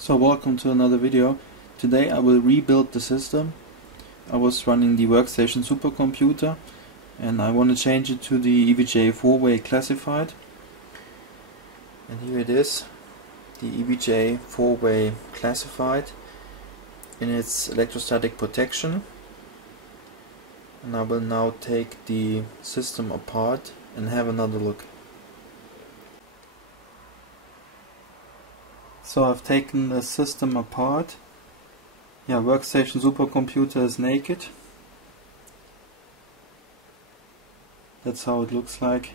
So welcome to another video. Today I will rebuild the system. I was running the workstation supercomputer and I want to change it to the EVGA 4-way classified. And here it is, the EVGA 4-way classified in its electrostatic protection. And I will now take the system apart and have another look. So I've taken the system apart. Yeah, workstation supercomputer is naked. That's how it looks like.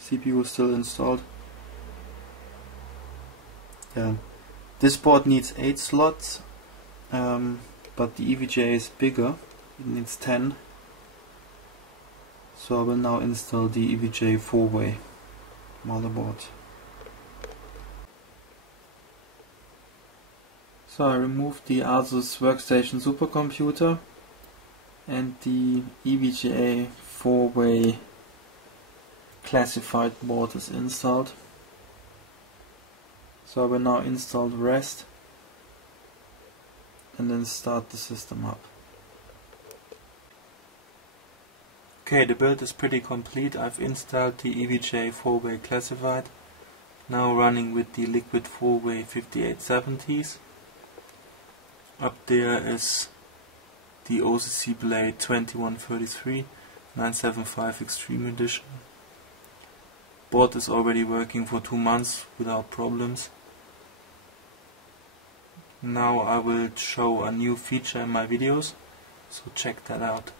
CPU is still installed. Yeah, this board needs 8 slots, but the EVGA is bigger. It needs 10. So I will now install the EVGA 4-way motherboard. So I removed the Asus workstation supercomputer and the EVGA 4-way classified board is installed. So I will now install the rest and then start the system up. Okay, the build is pretty complete. I've installed the EVGA 4-way classified, now running with the liquid 4-way 5870s. Up there is the OCC Blade 2133 975 Extreme Edition. Board is already working for 2 months without problems. Now I will show a new feature in my videos, so check that out.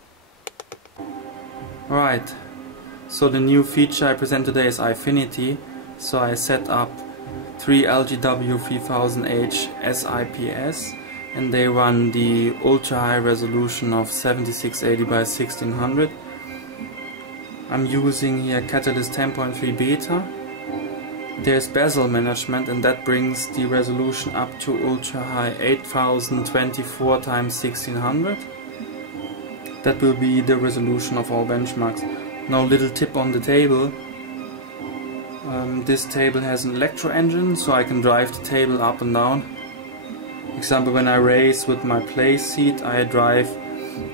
Right, so the new feature I present today is Eyefinity. So I set up 3 LGW 3000H S-IPS and they run the ultra high resolution of 7680 by 1600. I'm using here Catalyst 10.3 beta. There's bezel management and that brings the resolution up to ultra high 8024 x 1600. That will be the resolution of all benchmarks. Now, little tip on the table. This table has an electro engine, so I can drive the table up and down. Example, when I race with my play seat, I drive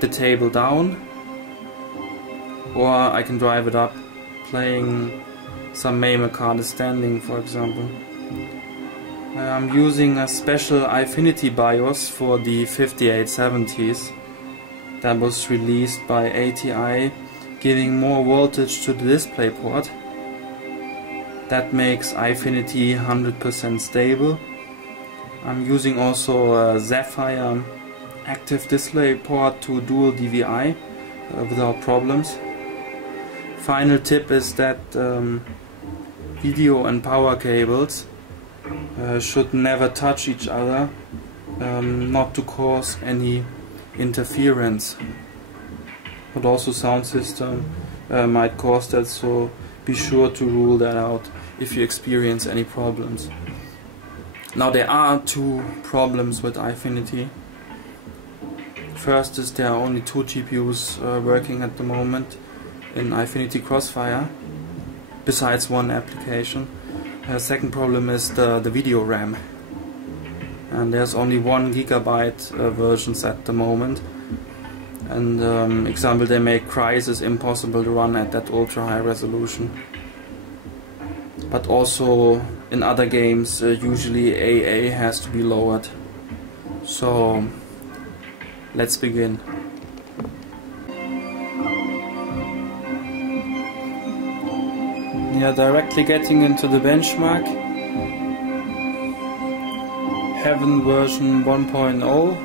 the table down, or I can drive it up playing some Maimer card standing, for example. I'm using a special Eyefinity BIOS for the 5870s that was released by ATI, giving more voltage to the display port. That makes Eyefinity 100% stable. I'm using also a Sapphire active display port to dual DVI without problems. Final tip is that video and power cables should never touch each other, not to cause any interference. But also sound system might cause that, so be sure to rule that out if you experience any problems. Now, there are 2 problems with Eyefinity. First is there are only 2 GPUs working at the moment in Eyefinity Crossfire, besides 1 application. Second problem is the video RAM. And there's only 1 gigabyte versions at the moment. And example, they make Crysis impossible to run at that ultra high resolution. But also in other games usually AA has to be lowered. So let's begin. Yeah, directly getting into the benchmark. Heaven version 1.0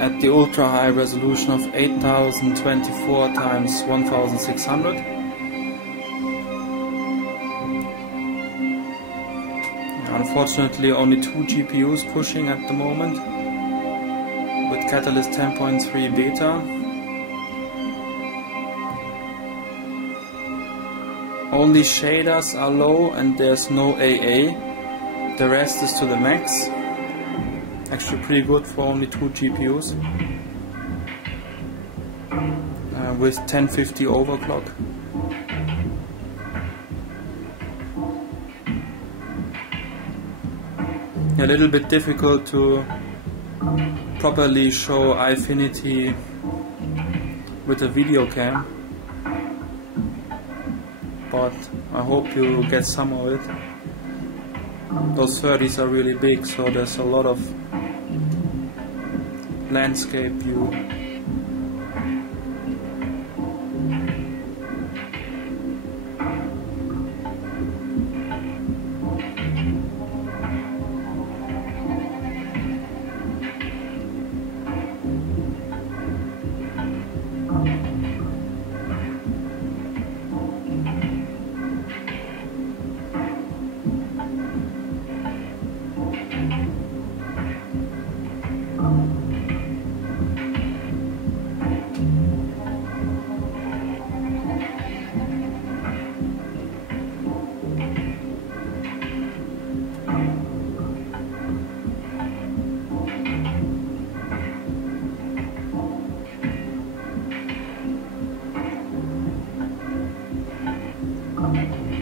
at the ultra high resolution of 8024 x 1600. Unfortunately, only 2 GPUs pushing at the moment with Catalyst 10.3 beta. Only shaders are low and there's no AA. The rest is to the max. Actually pretty good for only 2 GPUs. With 1050 overclock. a little bit difficult to properly show Eyefinity with a video cam, but I hope you get some of it. Those 30s are really big, so there's a lot of landscape view.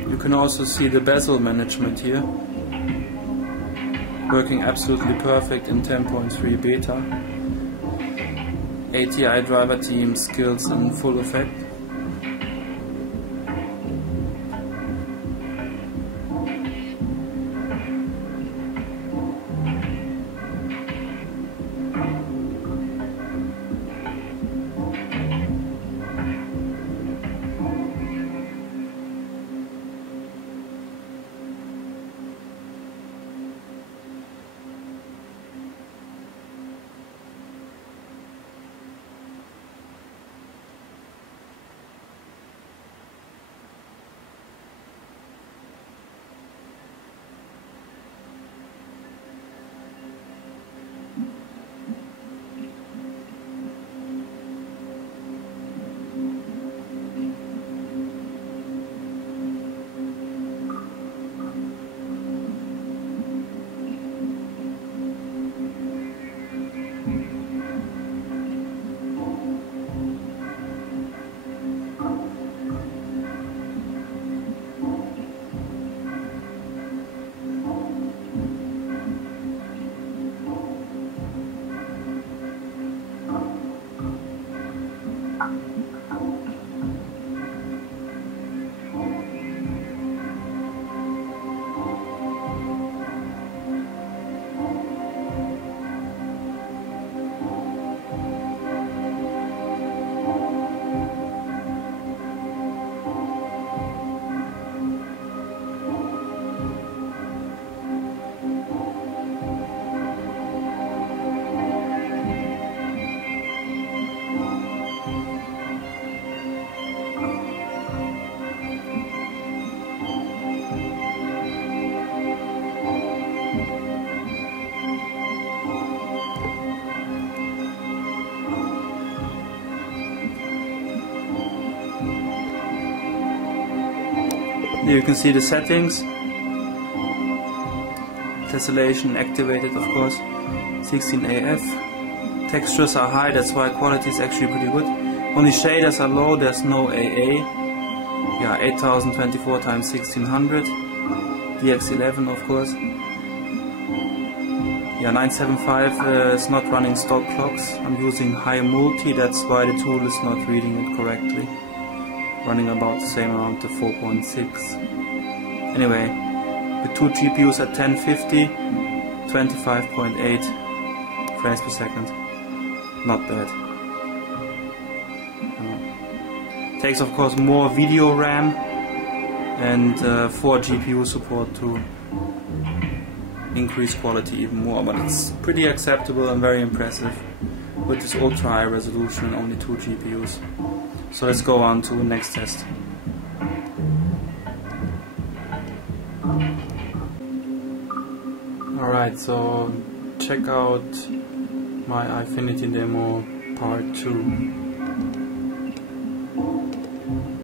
You can also see the bezel management here, working absolutely perfect in 10.3 beta. ATI driver team skills in full effect. Here you can see the settings. Tessellation activated, of course. 16 AF. Textures are high, that's why quality is actually pretty good. Only shaders are low, there's no AA. Yeah, 8024 x 1600. DX11, of course. Yeah, 975 is not running stock clocks. I'm using high multi, that's why the tool is not reading it correctly. Running about the same amount to 4.6. Anyway, with two GPUs at 1050, 25.8 frames per second. Not bad. Takes of course more video RAM and 4 GPU support to increase quality even more, but it's pretty acceptable and very impressive with this ultra high resolution and only 2 GPUs. So let's go on to the next test. Alright, so check out my Eyefinity demo part 2.